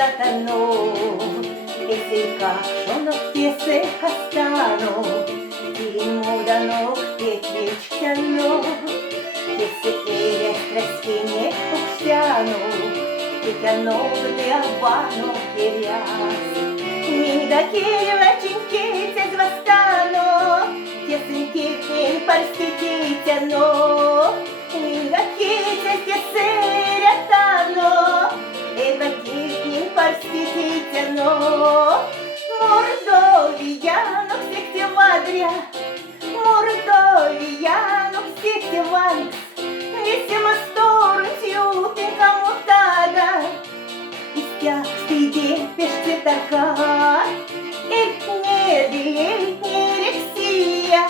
затану, если как шонок песе кастану, тим муданок петличкяно, если эре трескине куксяну, тикяно де абано керяс, не да келевачинки те звастано, тесеньки не парстититяно, не да келевачинки серятано, Евакитнин парстититяно, Мордовиянок сективадря, Мордовиянок сективанкс, весимо сторон тютенька мутада, Истякстый день пешцветарка, летняя рексия,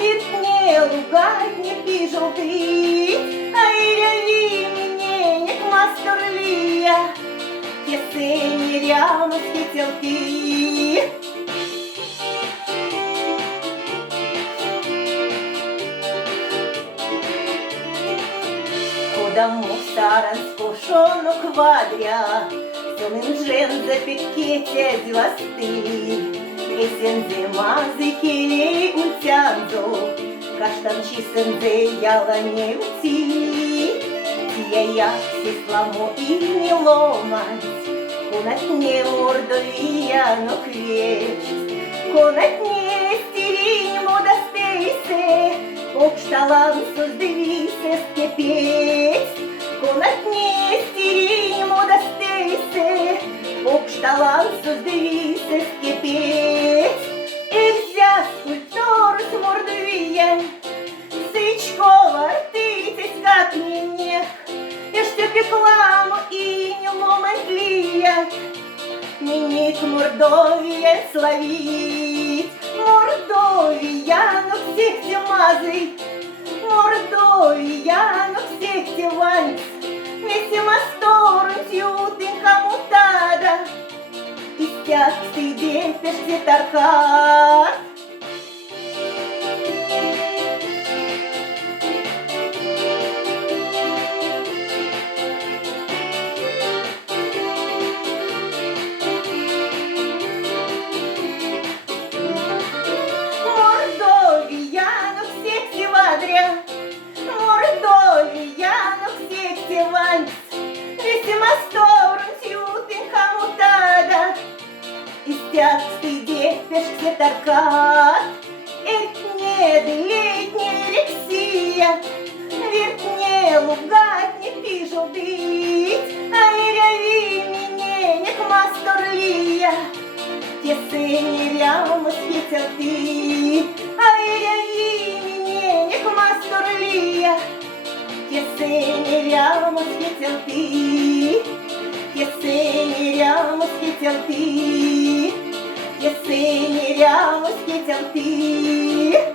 летняя лугатня пижелтыть, Айряви миненек мастурлия, Есени рямовски телки. Ходamo старанску шону квадря, Сумин жен за пикете звасты, Есен зимазы келей ультянзу, Каштан чисен яла не вти, Тия сесламу и не ломать, Кунат не мордовия, но квеч, Кунат не стеринь модастейсе, Окшталан создевисе скепеть, Конат не стеринь модастейсе, Окшталан создевисе скепеть. Эльзя скульптор с мордовия, Сычкова артитесь как мне, Я что пекламу и не ломать лият, Миник Мордовия славить, Мордовиянок всех те мазы, Мордовиянок всех те вальс, Весимо сторон тютенька мутада, Истякстый день пешцветарка. Мордовиянок секте вальс, весимо сторон тютенька мутада, Истякстый день пешцветарка, летняя рексия, Вертне лугатня пижелтыть, Айряви миненек мастурлия, Есени рямовски телки, Айряви миненек мастурлия, Есени рямовски телки, Есени рямовски телки, Есени рямовски телки.